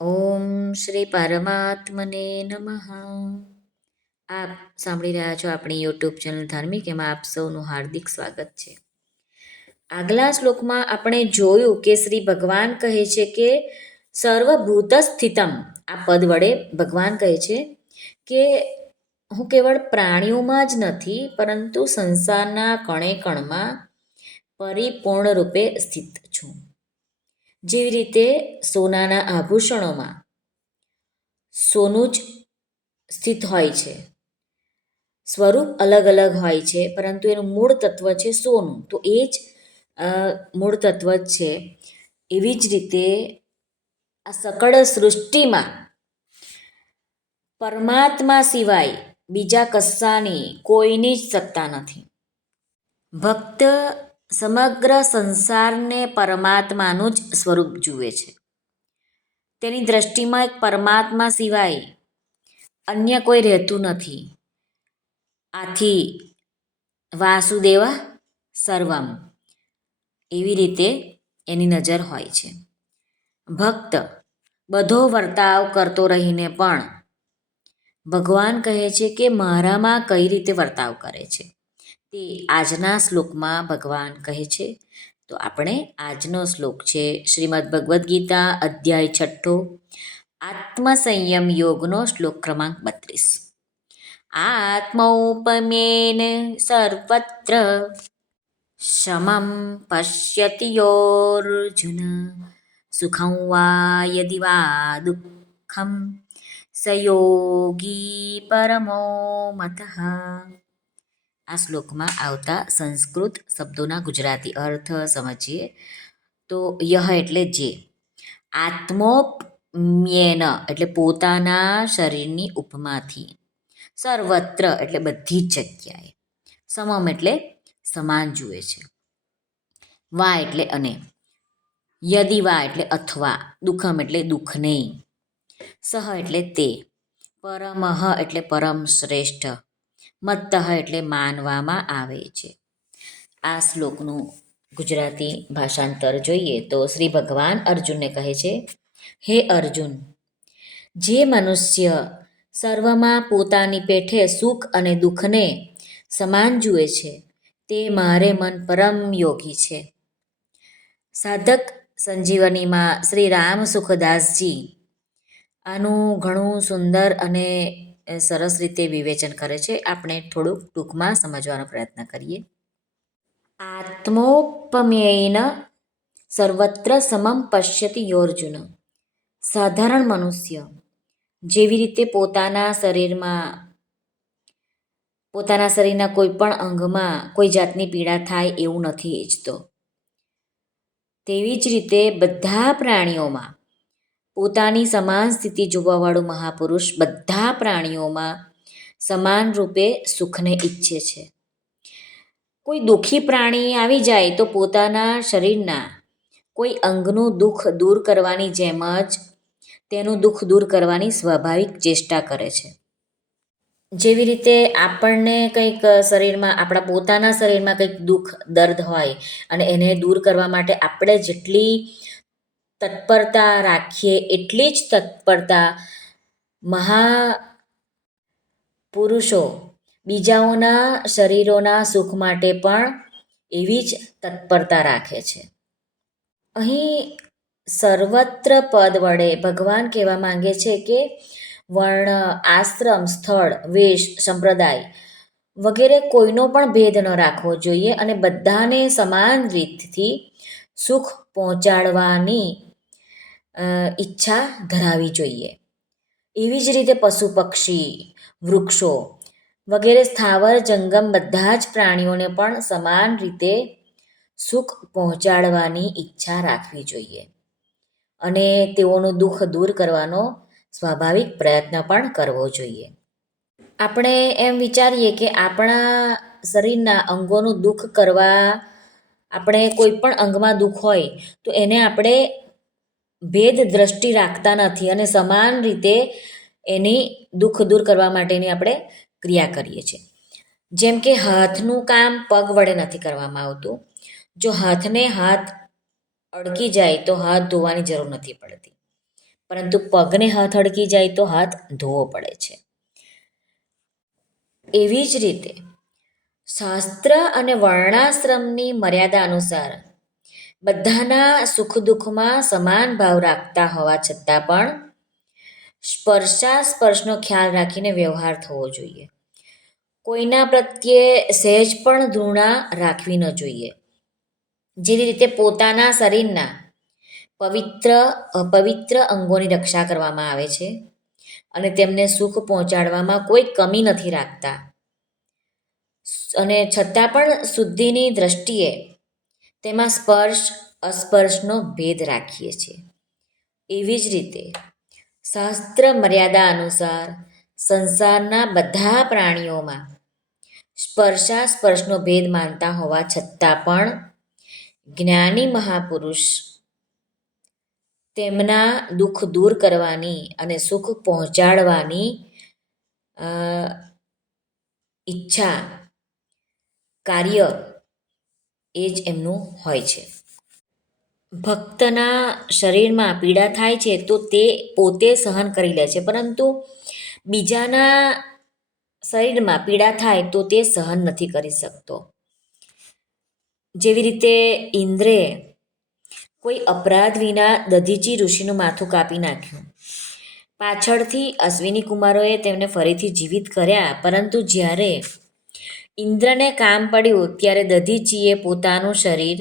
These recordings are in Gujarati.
ઓમ શ્રી પરમાત્મને નમઃ. આપ સાંભળી રહ્યા છો આપણી યુટ્યુબ ચેનલ ધાર્મિક, એમાં આપ સૌનું હાર્દિક સ્વાગત છે. આગલા શ્લોકમાં આપણે જોયું કે શ્રી ભગવાન કહે છે કે સર્વભૂત સ્થિતમ. આ પદ વડે ભગવાન કહે છે કે હું કેવળ પ્રાણીઓમાં જ નથી, પરંતુ સંસારના કણે કણમાં પરિપૂર્ણ રૂપે સ્થિત છું. જેવી રીતે સોનાના આભૂષણોમાં સોનું જ સ્થિત હોય છે, સ્વરૂપ અલગ અલગ હોય છે, પરંતુ એનું મૂળ તત્વ છે સોનું. તો એ જ મૂળ તત્વ જ છે. એવી જ રીતે આ સકળ સૃષ્ટિમાં પરમાત્મા સિવાય બીજા કશાની કોઈની જ સત્તા નથી. ભક્ત સમગ્ર સંસારને પરમાત્માનું જ સ્વરૂપ જુએ છે. તેની દ્રષ્ટિમાં એક પરમાત્મા સિવાય અન્ય કોઈ રહેતું નથી. આથી વાસુદેવ સર્વમ, એવી રીતે એની નજર હોય છે. ભક્ત બધો વર્તાવ કરતો રહીને પણ ભગવાન કહે છે કે મારામાં કઈ રીતે વર્તાવ કરે છે, તે આજના શ્લોકમાં ભગવાન કહે છે. તો આપણે આજનો શ્લોક છે શ્રીમદ્ ભગવદ્ ગીતા અધ્યાય 6, આત્મસંયમ યોગનો શ્લોક ક્રમાંક 32. આત્મૌપમેન સર્વત્ર સમમ પશ્યતિ યોર્જુન, સુખં વા યદિ વા દુઃખં સ યોગી પરમો મતઃ. આ શ્લોકમાં આવતા સંસ્કૃત શબ્દોના ગુજરાતી અર્થ સમજીએ તો યહ એટલે જે, આત્મોપમ્યેન એટલે પોતાના શરીરની ઉપમાથી, સર્વત્ર એટલે બધી જ જગ્યાએ, સમમ એટલે સમાન જુએ છે, વા એટલે અને, યદિ વા એટલે અથવા, દુઃખમ એટલે દુઃખને, સહ એટલે તે, પરમઃ એટલે પરમ શ્રેષ્ઠ, મત્તઃ એટલે માનવામાં આવે છે. આ શ્લોકનું ગુજરાતી ભાષાંતર જોઈએ તો શ્રી ભગવાન અર્જુનને કહે છે, હે અર્જુન, જે મનુષ્ય સર્વમાં પોતાની પેઠે સુખ અને દુઃખને સમાન જુએ છે, તે મારે મન પરમ યોગી છે. સાધક સંજીવનીમાં શ્રી રામ સુખદાસજી આનું ઘણું સુંદર અને સરસ રીતે વિવેચન કરે છે. આપણે થોડુંક ટૂંકમાં સમજવાનો પ્રયત્ન કરીએ. આત્મોપમેયન સર્વત્ર સમમ પશ્યતિ યોર્જુન. સાધારણ મનુષ્ય જેવી રીતે પોતાના શરીરના કોઈ પણ અંગમાં કોઈ જાતની પીડા થાય એવું નથી ઈચ્છતો, તેવી જ રીતે બધા પ્રાણીઓમાં પોતાની સમાન સ્થિતિ જોવાવાળું મહાપુરુષ બધા પ્રાણીઓમાં સમાન રૂપે સુખને ઈચ્છે છે. કોઈ દુઃખી પ્રાણી આવી જાય તો પોતાના શરીરના કોઈ અંગનું દુઃખ દૂર કરવાની જેમ જ તેનું દુઃખ દૂર કરવાની સ્વાભાવિક ચેષ્ટા કરે છે. જેવી રીતે આપણને કંઈક શરીરમાં, આપણા પોતાના શરીરમાં કંઈક દુઃખ દર્દ હોય અને એને દૂર કરવા માટે આપણે જેટલી તત્પરતા રાખીએ એટલી જ તત્પરતા મહાપુરુષો બીજાઓના શરીરોના સુખ માટે પણ એવી જ તત્પરતા રાખે છે. અહીં સર્વત્ર પદ વડે ભગવાન કહેવા માંગે છે કે વર્ણ, આશ્રમ, સ્થળ, વેશ, સંપ્રદાય વગેરે કોઈનો પણ ભેદ ન રાખવો જોઈએ અને બધાને સમાન રીતથી સુખ પહોંચાડવાની ઈચ્છા ધરાવી જોઈએ. એવી જ રીતે પશુ પક્ષી, વૃક્ષો વગેરે સ્થાવર જંગમ બધા જ પ્રાણીઓને પણ સમાન રીતે સુખ પહોંચાડવાની ઈચ્છા રાખવી જોઈએ અને તેઓનું દુઃખ દૂર કરવાનો સ્વાભાવિક પ્રયત્ન પણ કરવો જોઈએ. આપણે એમ વિચારીએ કે આપણા શરીરના અંગોનું દુઃખ કરવા, આપણે કોઈ પણ અંગમાં દુઃખ હોય તો એને આપણે ભેદ દ્રષ્ટિ રાખતા નથી અને સમાન રીતે એની દુઃખ દૂર કરવા માટેની આપણે ક્રિયા કરીએ છીએ. જેમ કે હાથનું કામ પગ વડે નથી કરવામાં આવતું. જો હાથને હાથ અડકી જાય તો હાથ ધોવાની જરૂર નથી પડતી, પરંતુ પગને હાથ અડકી જાય તો હાથ ધોવો પડે છે. એવી જ રીતે શાસ્ત્ર અને વર્ણાશ્રમની મર્યાદા અનુસાર બધાના સુખ દુઃખમાં સમાન ભાવ રાખતા હોવા છતાં પણ સ્પર્શનો ખ્યાલ રાખીને વ્યવહાર થવો જોઈએ. કોઈના પ્રત્યે સહેજ પણ ઘૃણા રાખવી ન જોઈએ. જેવી રીતે પોતાના શરીરના પવિત્ર અંગોની રક્ષા કરવામાં આવે છે અને તેમને સુખ પહોંચાડવામાં કોઈ કમી નથી રાખતા, અને છતાં પણ શુદ્ધિની દ્રષ્ટિએ તેમાં સ્પર્શ અસ્પર્શનો ભેદ રાખીએ છીએ. એવી જ રીતે શાસ્ત્ર મર્યાદા અનુસાર સંસારના બધા પ્રાણીઓમાં સ્પર્શનો ભેદ માનતા હોવા છતાં પણ જ્ઞાની મહાપુરુષ તેમના દુઃખ દૂર કરવાની અને સુખ પહોંચાડવાની ઈચ્છા કાર્ય એ જ એમનું હોય છે. ભક્તના શરીરમાં પીડા થાય છે તો તે પોતે સહન કરી લે છે, પરંતુ બીજાના શરીરમાં પીડા થાય તો તે સહન નથી કરી શકતો. જેવી રીતે ઇન્દ્રે કોઈ અપરાધ વિના દધીચી ઋષિનું માથું કાપી નાખ્યું. પાછળથી અશ્વિની કુમારોએ તેમને ફરીથી જીવિત કર્યા, પરંતુ જ્યારે ઇન્દ્રને કામ પડ્યું ત્યારે દધીચીએ પોતાનું શરીર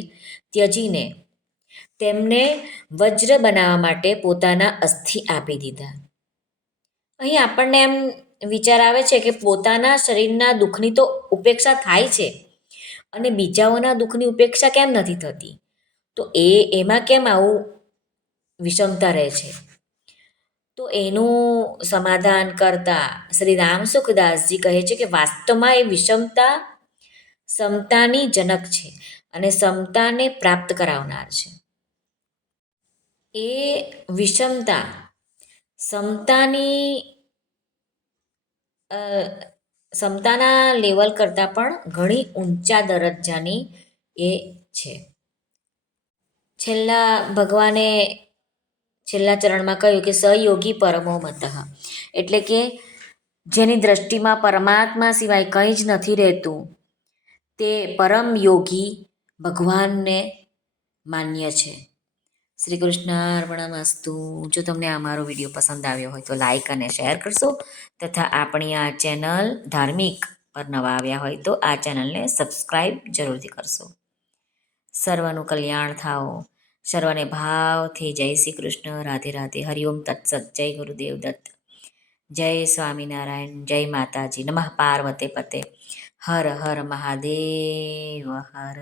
ત્યજીને તેમને વજ્ર બનાવવા માટે પોતાના અસ્થિ આપી દીધા. અહીં આપણને એમ વિચાર આવે છે કે પોતાના શરીરના દુઃખની તો ઉપેક્ષા થાય છે અને બીજાઓના દુઃખની ઉપેક્ષા કેમ નથી થતી? તો એમાં કેમ આવું વિષમતા રહે છે? તો એનું સમાધાન કરતા શ્રી રામસુખદાસજી કહે છે કે વાસ્તવમાં એ વિષમતા સમતાની જનક છે અને સમતાને પ્રાપ્ત કરાવનાર છે. એ વિષમતા સમતાના લેવલ કરતાં પણ ઘણી ઊંચા દરજ્જાની એ છે. ભગવાને છેલ્લા ચરણમાં કહ્યું કે સહયોગી પરમો મતઃ, એટલે કે જેની દ્રષ્ટિમાં પરમાત્મા સિવાય કંઈ જ નથી રહેતું તે પરમ યોગી ભગવાનને માન્ય છે. શ્રી કૃષ્ણ અર્પણમસ્તુ. જો તમને આ મારો વિડીયો પસંદ આવ્યો હોય તો લાઈક અને શેર કરશો, તથા આપણી આ ચેનલ ધાર્મિક પર નવા આવ્યા હોય તો આ ચેનલને સબસ્ક્રાઈબ જરૂરથી કરશો. સર્વનું કલ્યાણ થાઓ. સર્વને ભાવથી જય શ્રી કૃષ્ણ. રાધે રાધે. હરિઓમ તત્સત. જય ગુરુદેવ દત્ત. જય સ્વામિનારાયણ. જય માતાજી. નમઃ પાર્વતે પતે. હર હર મહાદેવ હર.